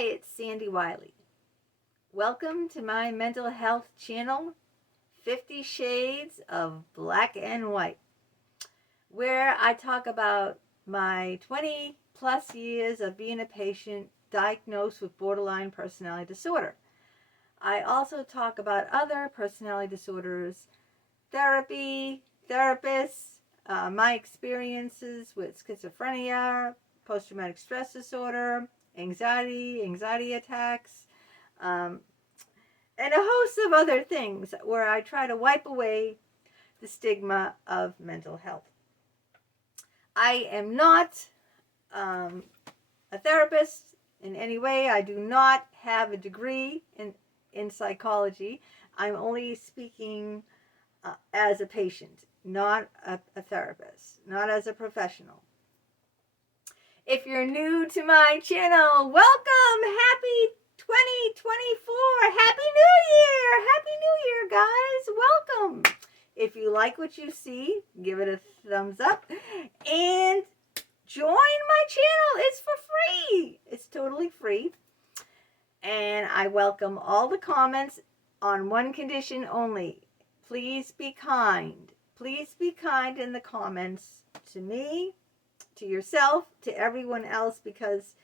Hi, it's Sandy Wiley. Welcome to my mental health channel, 50 Shades of Black and White, where I talk about my 20 plus years of being a patient diagnosed with borderline personality disorder. I also talk about other personality disorders, therapy, therapists, my experiences with schizophrenia, post-traumatic stress disorder, anxiety attacks, um, and a host of other things where I try to wipe away the stigma of mental health. I am not a therapist in any way. I do not have a degree in psychology. I'm only speaking as a patient, not a therapist, not as a professional. If you're new to my channel, welcome! Happy 2024! Happy New Year! Happy New Year, guys! Welcome! If you like what you see, give it a thumbs up and join my channel. It's for free. It's totally free. And I welcome all the comments on one condition only. Please be kind. Please be kind in the comments to me, to yourself, to everyone else, because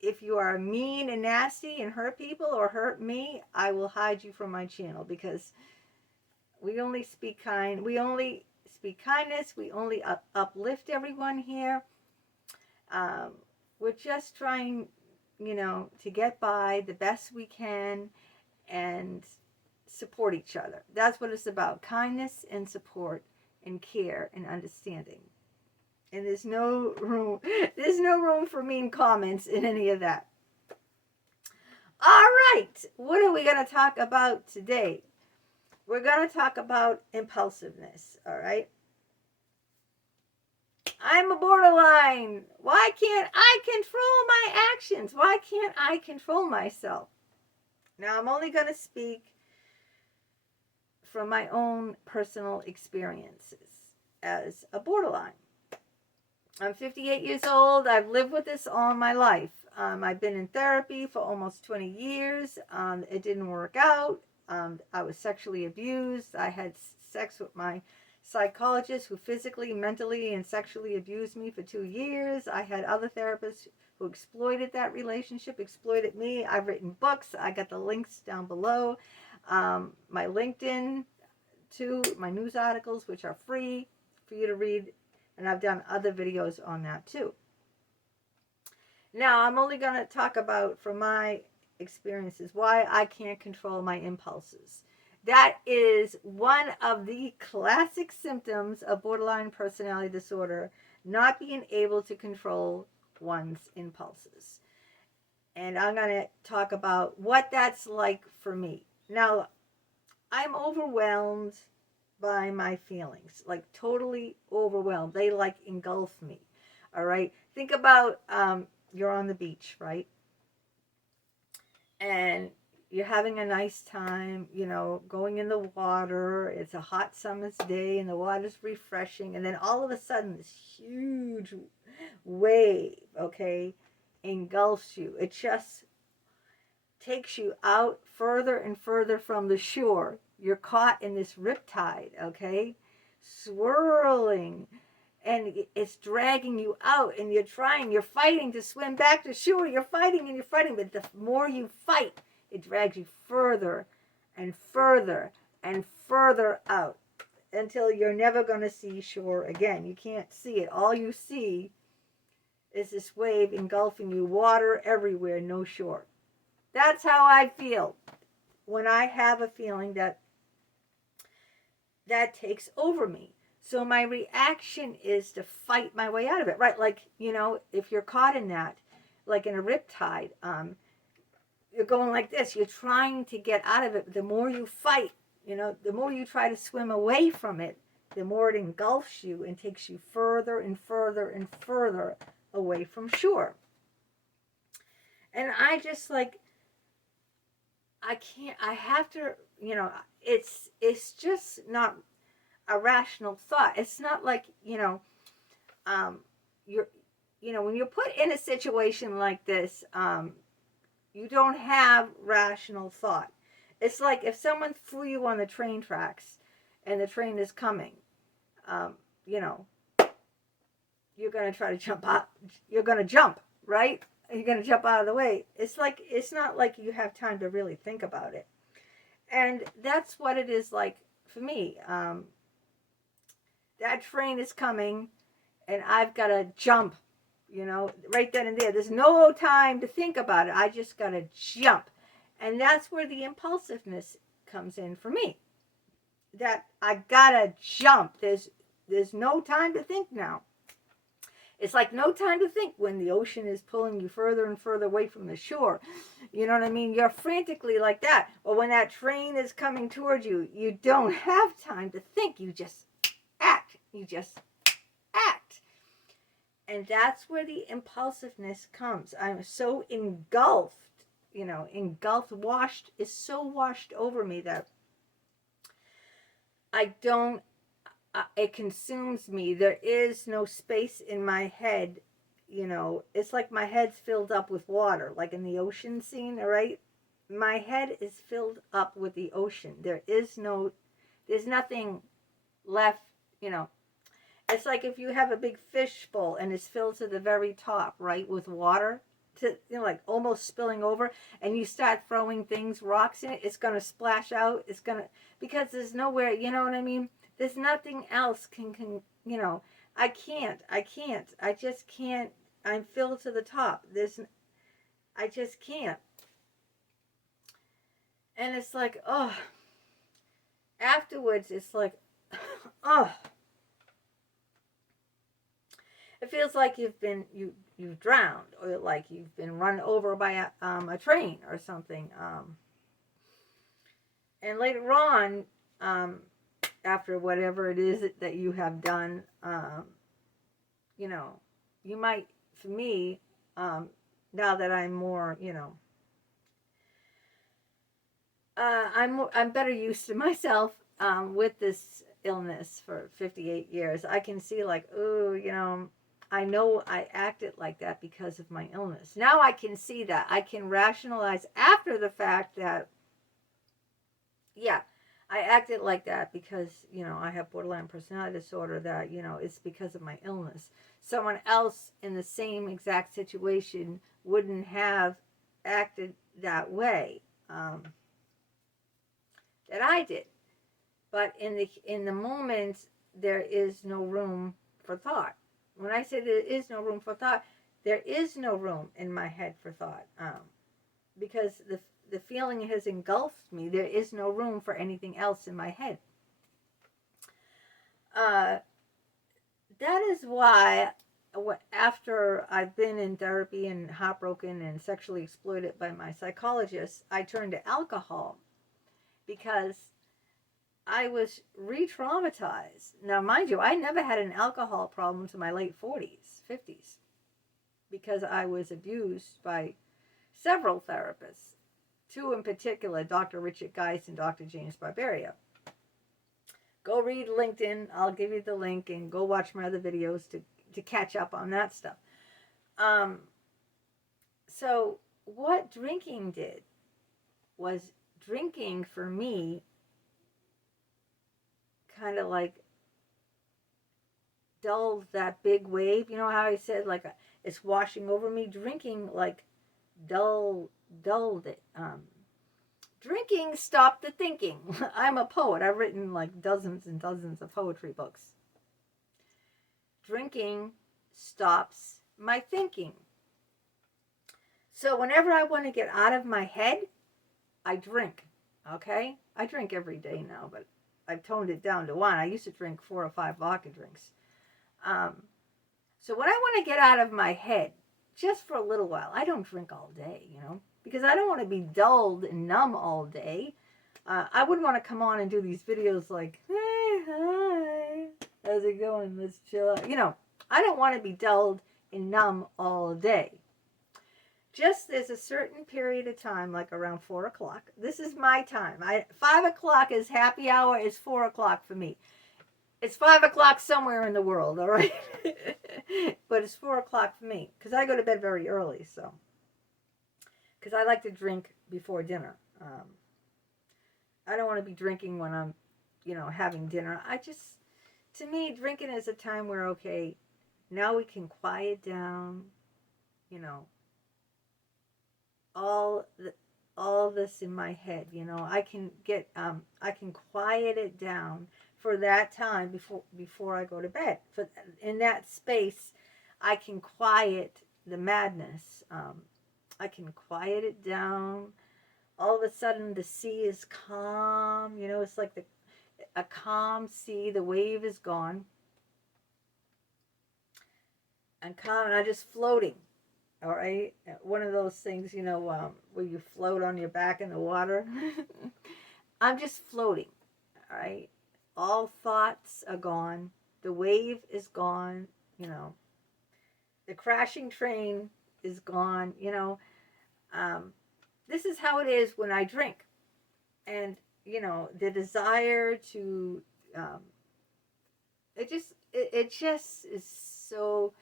if you are mean and nasty and hurt people or hurt me, I will hide you from my channel, because we only speak kind. We only speak kindness. We only uplift everyone here. We're just trying, to get by the best we can and support each other. That's what it's about. Kindness and support and care and understanding. And there's no room for mean comments in any of that. All right, what are we going to talk about today? We're going to talk about impulsiveness, all right? I'm a borderline. Why can't I control my actions? Why can't I control myself? Now, I'm only going to speak from my own personal experiences as a borderline. I'm 58 years old. I've lived with this all my life. I've been in therapy for almost 20 years. It didn't work out. I was sexually abused. I had sex with my psychologist who physically, mentally, and sexually abused me for 2 years. I had other therapists who exploited that relationship, exploited me. I've written books. I got the links down below. My LinkedIn, too, my news articles, which are free for you to read. And I've done other videos on that too. Now, I'm only going to talk about, from my experiences, why I can't control my impulses. That is one of the classic symptoms of borderline personality disorder, not being able to control one's impulses. And I'm going to talk about what that's like for me. Now, I'm overwhelmed by my feelings, like totally overwhelmed. They like engulf me. All right. Think about you're on the beach, right? And you're having a nice time, going in the water. It's a hot summer's day and the water's refreshing. And then all of a sudden, this huge wave, okay, engulfs you. It just takes you out further and further from the shore. You're caught in this riptide, okay, swirling, and it's dragging you out, and you're fighting to swim back to shore. You're fighting, but the more you fight, it drags you further and further and further out until you're never going to see shore again. You can't see it. All you see is this wave engulfing you, water everywhere, no shore. That's how I feel when I have a feeling that takes over me. So my reaction is to fight my way out of it, right? Like, if you're caught in that, like in a riptide, you're going like this. You're trying to get out of it. The more you fight, the more you try to swim away from it, the more it engulfs you and takes you further and further and further away from shore. And I just I have to, it's just not a rational thought. It's not like, you're when you're put in a situation like this, you don't have rational thought. It's like if someone threw you on the train tracks and the train is coming, you know, you're going to try to jump out. You're going to jump, right? You're going to jump out of the way. It's not like you have time to really think about it. And that's what it is like for me. That train is coming and I've got to jump, right then and there. There's no time to think about it. I just got to jump. And that's where the impulsiveness comes in for me. That I got to jump. There's no time to think now. It's like no time to think when the ocean is pulling you further and further away from the shore. You know what I mean? You're frantically like that. Or when that train is coming towards you, you don't have time to think. You just act. You just act. And that's where the impulsiveness comes. I'm so engulfed, washed, is so washed over me that it consumes me. There is no space in my head. It's like my head's filled up with water, like in the ocean scene, all right? My head is filled up with the ocean. There's nothing left, It's like if you have a big fish bowl and it's filled to the very top, right, with water, like almost spilling over, and you start throwing rocks in it, it's going to splash out. Because there's nowhere, you know what I mean? There's nothing else I just can't. I'm filled to the top. I just can't. And it's like, afterwards it's like, it feels like you've drowned, or like you've been run over by a train or something. And later on, after whatever it is that you have done, you might, for me, now that I'm more, I'm better used to myself with this illness for 58 years. I can see like, I know I acted like that because of my illness. Now I can see that. I can rationalize after the fact that, yeah, I acted like that because, I have borderline personality disorder, that, it's because of my illness. Someone else in the same exact situation wouldn't have acted that way that I did. But in the moment, there is no room for thought. When I say there is no room for thought, there is no room in my head for thought. Because the feeling has engulfed me. There is no room for anything else in my head. That is why, after I've been in therapy and heartbroken and sexually exploited by my psychologist, I turned to alcohol because I was re-traumatized. Now, mind you, I never had an alcohol problem until my late 40s, 50s, because I was abused by several therapists. Two in particular, Dr. Richard Geist and Dr. James Barbaria. Go read LinkedIn. I'll give you the link, and go watch my other videos to catch up on that stuff. So what drinking did was, drinking for me kind of like dulled that big wave. You know how I said like it's washing over me? Drinking like dulled it. Drinking stopped the thinking. I'm a poet. I've written like dozens and dozens of poetry books. Drinking stops my thinking. So whenever I want to get out of my head, I drink. Okay? I drink every day now, but I've toned it down to one. I used to drink 4 or 5 vodka drinks. So when I want to get out of my head, just for a little while, I don't drink all day, because I don't want to be dulled and numb all day. I wouldn't want to come on and do these videos like, hey, hi, how's it going? Let's chill out. I don't want to be dulled and numb all day. Just there's a certain period of time, like around 4 o'clock. This is my time. 5 o'clock is happy hour, is 4 o'clock for me. It's 5 o'clock somewhere in the world, all right? But it's 4 o'clock for me because I go to bed very early, so. Because I like to drink before dinner. I don't want to be drinking when I'm, having dinner. To me, drinking is a time where, okay, now we can quiet down, you know, all the, all this in my head. I can quiet it down for that time before I go to bed. For in that space, I can quiet the madness. I can quiet it down. All of a sudden, the sea is calm. It's like a calm sea. The wave is gone. I'm calm, and I'm just floating. All right, one of those things, where you float on your back in the water. I'm just floating. All right, all thoughts are gone. The wave is gone. The crashing train is gone. This is how it is when I drink, and the desire to, it just is so.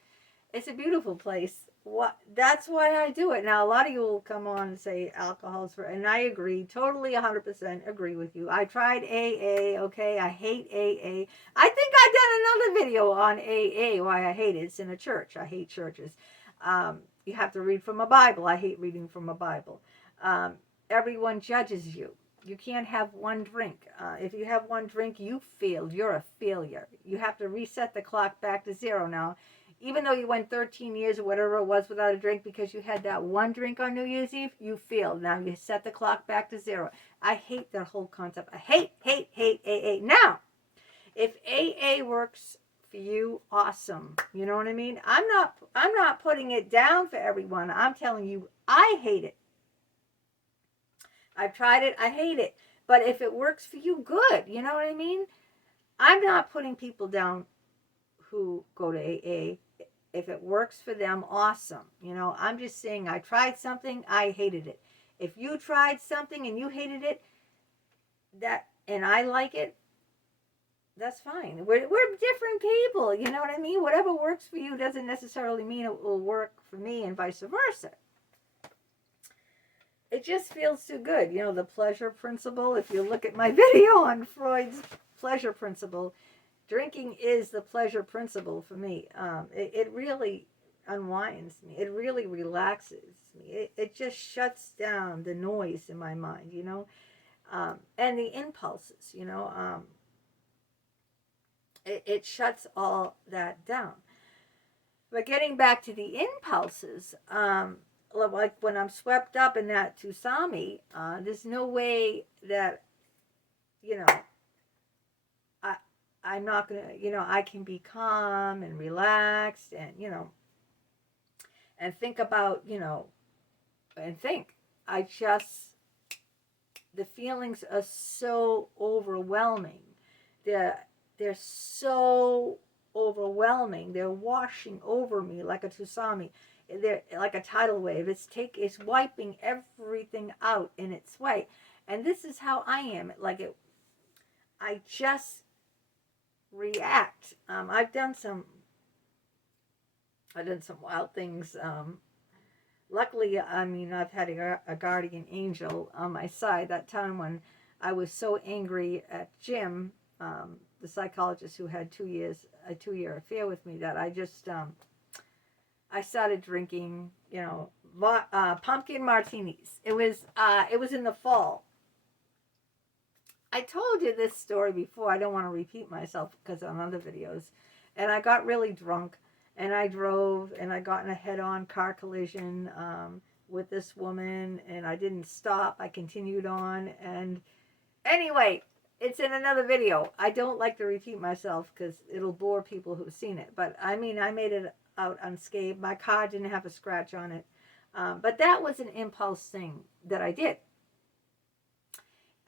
It's a beautiful place. That's why I do it. Now, a lot of you will come on and say alcohol's for, and I agree, totally 100% agree with you. I tried AA, okay? I hate AA. I think I've done another video on AA, why I hate it. It's in a church. I hate churches. You have to read from a Bible. I hate reading from a Bible. Everyone judges you. You can't have one drink. If you have one drink, you failed. You're a failure. You have to reset the clock back to zero now. Even though you went 13 years or whatever it was without a drink because you had that one drink on New Year's Eve, you failed. Now you set the clock back to zero. I hate that whole concept. I hate AA. Now, if AA works for you, awesome. You know what I mean? I'm not putting it down for everyone. I'm telling you, I hate it. I've tried it. I hate it. But if it works for you, good. You know what I mean? I'm not putting people down who go to AA. If it works for them, awesome. I'm just saying I tried something, I hated it. If you tried something and you hated it, and I like it, that's fine. We're different people, you know what I mean? Whatever works for you doesn't necessarily mean it will work for me and vice versa. It just feels too good. The pleasure principle, if you look at my video on Freud's pleasure principle, drinking is the pleasure principle for me. It really unwinds me. It really relaxes me. It just shuts down the noise in my mind, and the impulses, it shuts all that down. But getting back to the impulses, like when I'm swept up in that tsunami, there's no way that, I'm not going to, I can be calm and relaxed and, and think about, and think. The feelings are so overwhelming. They're so overwhelming. They're washing over me like a tsunami. They're like a tidal wave. It's wiping everything out in its way. And this is how I am. I just react. I've done some wild things. Luckily, I've had a guardian angel on my side. That time when I was so angry at Jim, the psychologist who had a 2-year affair with me, that I just I started drinking, pumpkin martinis. It was in the fall. I told you this story before. I don't want to repeat myself because on other videos. And I got really drunk, and I drove, and I got in a head-on car collision with this woman, and I didn't stop. I continued on, and anyway, it's in another video. I don't like to repeat myself because it'll bore people who've seen it. But I made it out unscathed. My car didn't have a scratch on it. But that was an impulse thing that I did.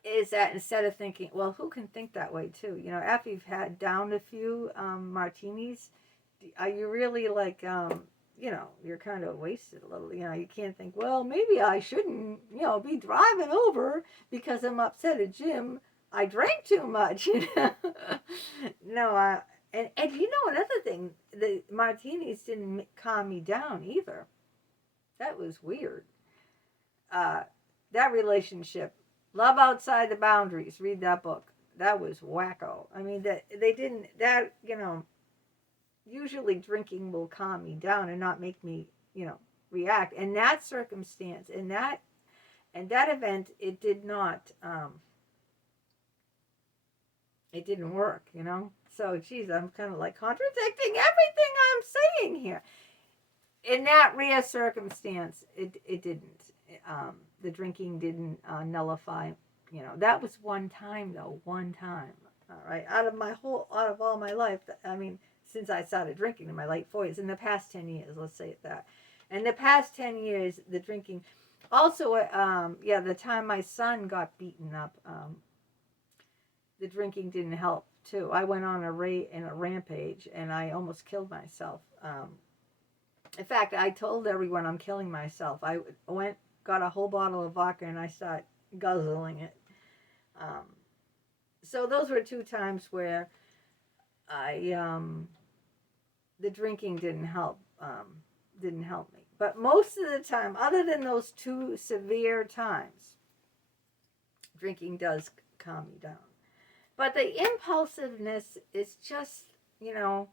Is that instead of thinking, well, who can think that way too? After you've had down a few martinis, are you really like, you're kind of wasted a little. You can't think, well, maybe I shouldn't, be driving over because I'm upset at Jim. I drank too much. No, and you know another thing, the martinis didn't calm me down either. That was weird. Uh, that relationship, Love Outside the Boundaries. Read that book. That was wacko. I mean, that they didn't. That usually drinking will calm me down and not make me, react. In that circumstance, in that event, it did not. It didn't work. So, geez, I'm kind of like contradicting everything I'm saying here. In that rare circumstance, it didn't. The drinking didn't nullify. That was one time though. One time. All right. Out of all my life, I mean, since I started drinking in my late 40s, in the past 10 years, let's say it that. In the past 10 years, the drinking. Also, the time my son got beaten up, the drinking didn't help too. I went on a rampage, and I almost killed myself. In fact, I told everyone I'm killing myself. I got a whole bottle of vodka, and I started guzzling it. So those were 2 times where the drinking didn't help me. But most of the time, other than those 2 severe times, drinking does calm me down. But the impulsiveness is just, when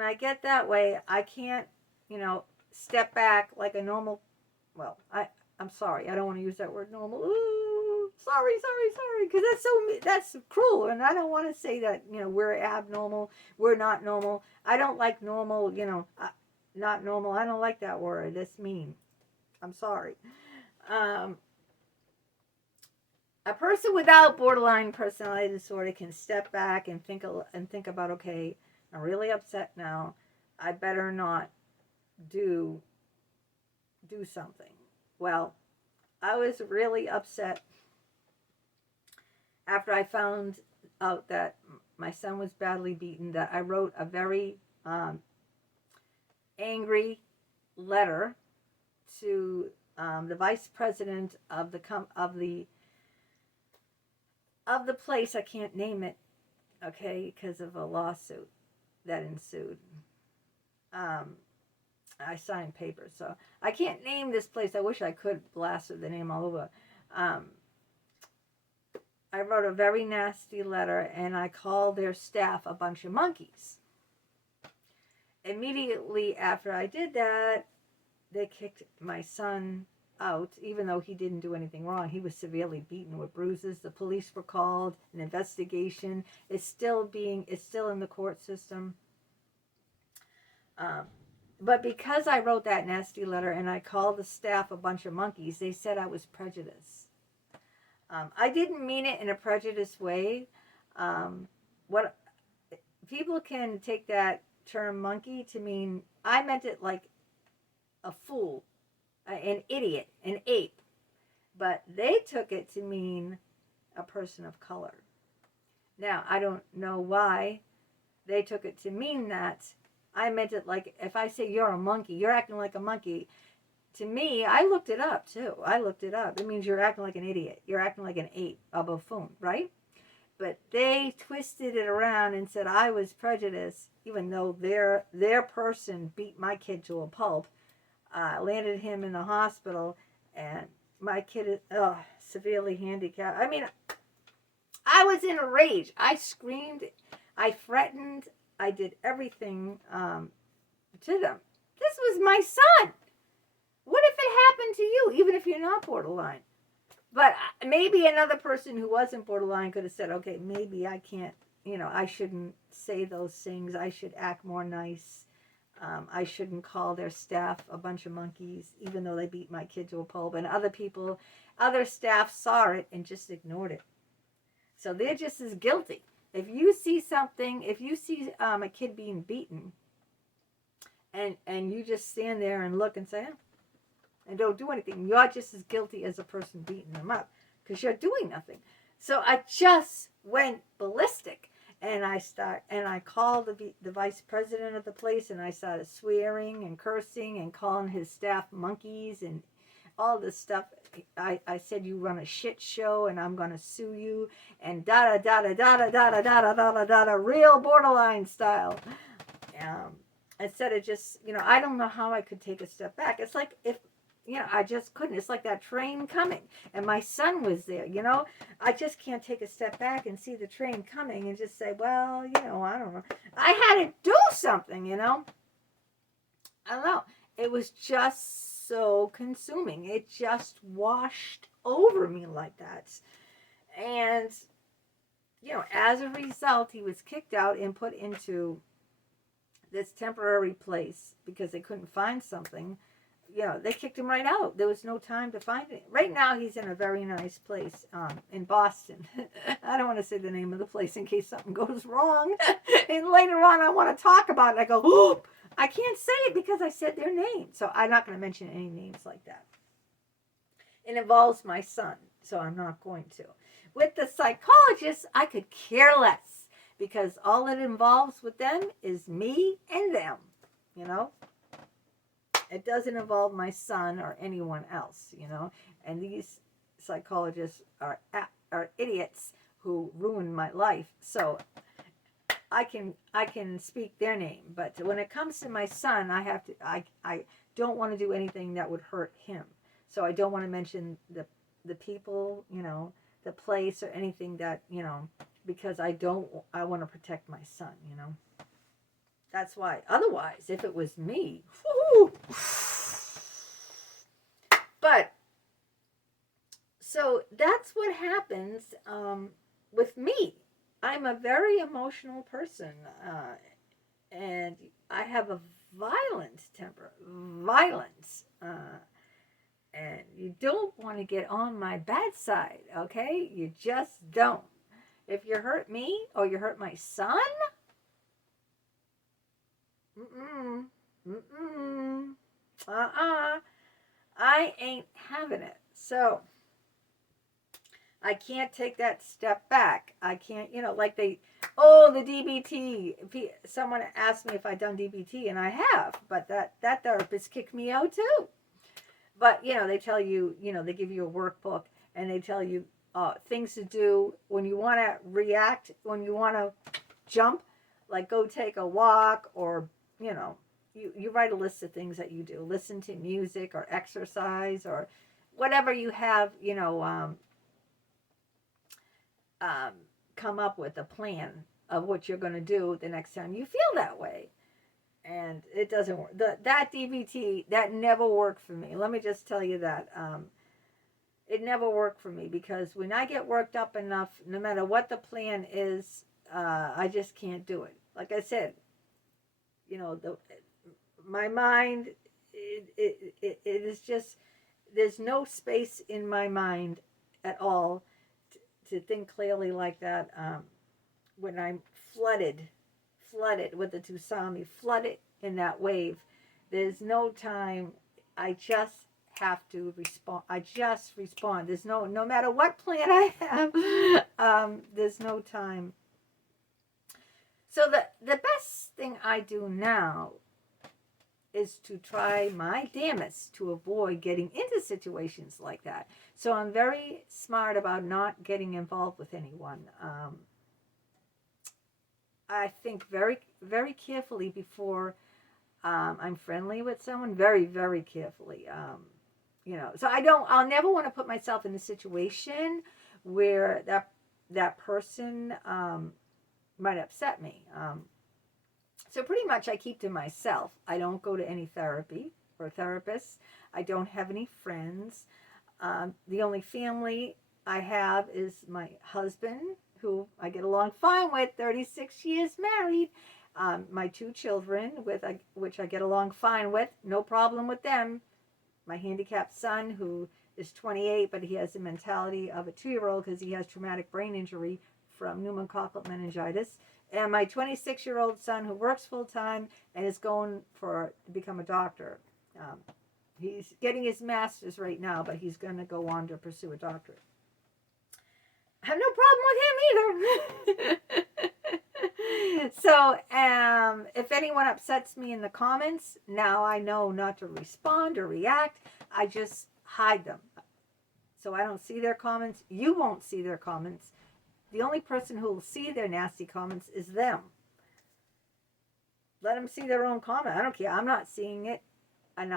I get that way, I can't, step back like a normal. Well, I'm sorry, I don't want to use that word normal. Ooh, sorry, because that's cruel, and I don't want to say that we're abnormal, we're not normal. I don't like normal, not normal. I don't like that word. That's mean. I'm sorry. A person without borderline personality disorder can step back and think about, okay, I'm really upset now. I better not do something. Well, I was really upset after I found out that my son was badly beaten, that I wrote a very angry letter to the vice president of the place. I can't name it, okay, because of a lawsuit that ensued. I signed papers, so I can't name this place. I wish I could blast the name all over. I wrote a very nasty letter, and I called their staff a bunch of monkeys. Immediately after I did that, they kicked my son out, even though he didn't do anything wrong. He was severely beaten with bruises. The police were called. An investigation is still in the court system. But because I wrote that nasty letter and I called the staff a bunch of monkeys, they said I was prejudiced. I didn't mean it in a prejudiced way. What people can take that term monkey to mean, I meant it like a fool, an idiot, an ape. But they took it to mean a person of color. Now, I don't know why they took it to mean that. I meant it like, if I say you're a monkey, you're acting like a monkey. To me, I looked it up too. It means you're acting like an idiot. You're acting like an ape, a buffoon, right? But they twisted it around and said I was prejudiced, even though their person beat my kid to a pulp, landed him in the hospital, and my kid is severely handicapped. I mean, I was in a rage. I screamed. I threatened. I did everything to them. This was my son. What if it happened to you, even if you're not borderline? But maybe another person who wasn't borderline could have said, okay, maybe I can't, I shouldn't say those things. I should act more nice. I shouldn't call their staff a bunch of monkeys, even though they beat my kid to a pulp. And other staff saw it and just ignored it. So they're just as guilty. If you see a kid being beaten, and you just stand there and look and say, oh, and don't do anything, you're just as guilty as a person beating them up, because you're doing nothing. So I just went ballistic, and I called the vice president of the place, and I started swearing and cursing and calling his staff monkeys, and all this stuff. I said you run a shit show and I'm gonna sue you and da da da da da da da da da da da da da, real borderline style. Instead of just, I don't know how I could take a step back. It's like if, I just couldn't. It's like that train coming and my son was there, I just can't take a step back and see the train coming and just say, well, I don't know. I had to do something, I don't know. It was just so consuming. It just washed over me like that. And, as a result, he was kicked out and put into this temporary place because they couldn't find something. They kicked him right out. There was no time to find it. Right now, he's in a very nice place in Boston. I don't want to say the name of the place in case something goes wrong. And later on, I want to talk about it. I go, oh, I can't say it because I said their name. So I'm not going to mention any names like that. It involves my son, so I'm not going to. With the psychologists, I could care less because all it involves with them is me and them, It doesn't involve my son or anyone else, And these psychologists are idiots who ruined my life. So I can speak their name, but when it comes to my son, I don't want to do anything that would hurt him. So I don't want to mention the people, the place or anything that, because I want to protect my son, That's why. Otherwise, if it was me, whoo, but so that's what happens with me. I'm a very emotional person, and I have a violent temper, violence, and you don't want to get on my bad side, okay? You just don't. If you hurt me or you hurt my son, I ain't having it. So I can't take that step back. I can't, like the DBT. Someone asked me if I'd done DBT, and I have, but that therapist kicked me out too. But, they tell you, they give you a workbook, and they tell you things to do when you want to react, when you want to jump, like go take a walk, or, you write a list of things that you do. Listen to music or exercise or whatever you have, come up with a plan of what you're going to do the next time you feel that way. And it doesn't work. That DBT, that never worked for me. Let me just tell you that. It never worked for me because when I get worked up enough, no matter what the plan is, I just can't do it. Like I said, my mind, it is just, there's no space in my mind at all to think clearly like that. When I'm flooded with the tsunami, flooded in that wave, there's no time. I just have to respond. I just respond. There's no matter what plan I have, there's no time. So the best thing I do now is to try my damnedest to avoid getting into situations like that. So I'm very smart about not getting involved with anyone. I think very, very carefully before I'm friendly with someone. Very, very carefully. So I'll never want to put myself in a situation where that person might upset me. So pretty much I keep to myself. I don't go to any therapy or therapists. I don't have any friends. The only family I have is my husband, who I get along fine with, 36 years married. My 2 children, which I get along fine with, no problem with them. My handicapped son, who is 28, but he has the mentality of a 2-year-old because he has traumatic brain injury from pneumococcal meningitis. And my 26-year-old son, who works full-time and is going to become a doctor. He's getting his master's right now, but he's going to go on to pursue a doctorate. I have no problem with him either. So, if anyone upsets me in the comments, now I know not to respond or react. hide them. So I don't see their comments. You won't see their comments. The only person who will see their nasty comments is them. Let them see their own comment. I don't care. I'm not seeing it. And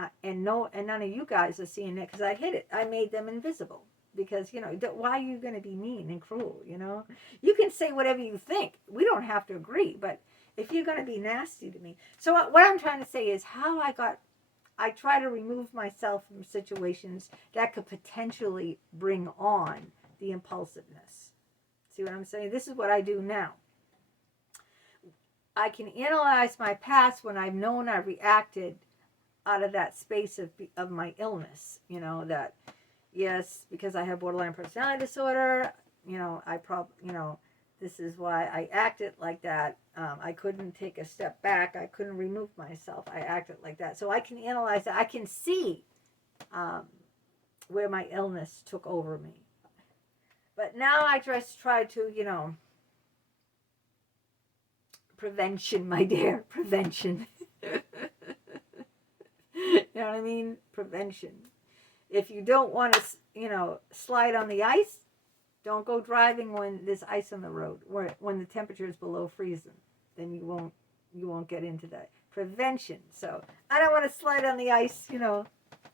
none of you guys are seeing it because I hid it. I made them invisible. Because, why are you going to be mean and cruel, You can say whatever you think. We don't have to agree. But if you're going to be nasty to me. So what I'm trying to say is how I try to remove myself from situations that could potentially bring on the impulsiveness. See what I'm saying? This is what I do now. I can analyze my past when I've known I reacted out of that space of my illness. That, yes, because I have borderline personality disorder, this is why I acted like that. I couldn't take a step back. I couldn't remove myself. I acted like that. So I can analyze that. I can see where my illness took over me. But now I just try to, prevention, my dear, prevention. You know what I mean? Prevention. If you don't want to, slide on the ice, don't go driving when there's ice on the road, when the temperature is below freezing. Then you won't get into that. Prevention. So I don't want to slide on the ice,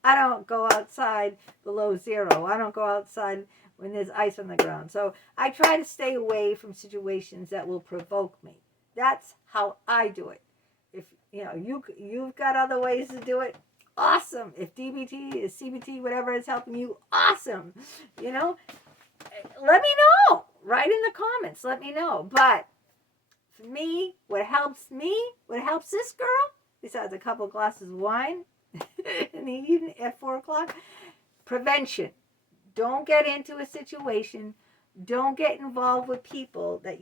I don't go outside below zero. I don't go outside when there's ice on the ground. So I try to stay away from situations that will provoke me. That's how I do it. If you've got other ways to do it, awesome. If DBT is CBT, whatever is helping you, awesome. Let me know. Write in the comments. Let me know. But for me, what helps this girl, besides a couple of glasses of wine in the evening at 4 o'clock, prevention. Don't get into a situation. Don't get involved with people that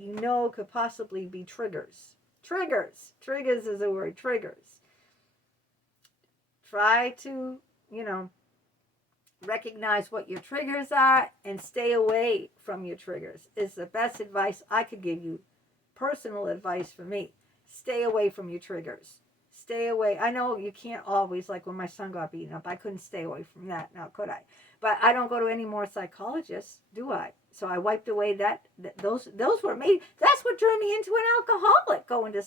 could possibly be triggers. Triggers is a word. Triggers. Try to, recognize what your triggers are and stay away from your triggers. It's the best advice I could give you. Personal advice for me. Stay away from your triggers. Stay away. I know you can't always, like when my son got beaten up, I couldn't stay away from that now, could I? But I don't go to any more psychologists, do I? So I wiped away those were made. That's what turned me into an alcoholic, going to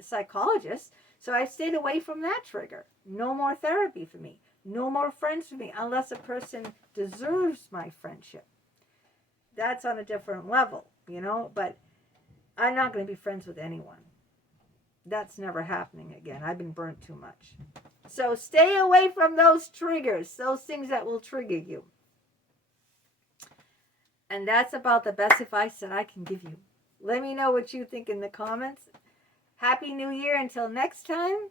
psychologists. So I stayed away from that trigger. No more therapy for me. No more friends for me unless a person deserves my friendship. That's on a different level, but I'm not going to be friends with anyone. That's never happening again. I've been burnt too much. So stay away from those triggers, those things that will trigger you. And that's about the best advice that I can give you. Let me know what you think in the comments. Happy New Year. Until next time.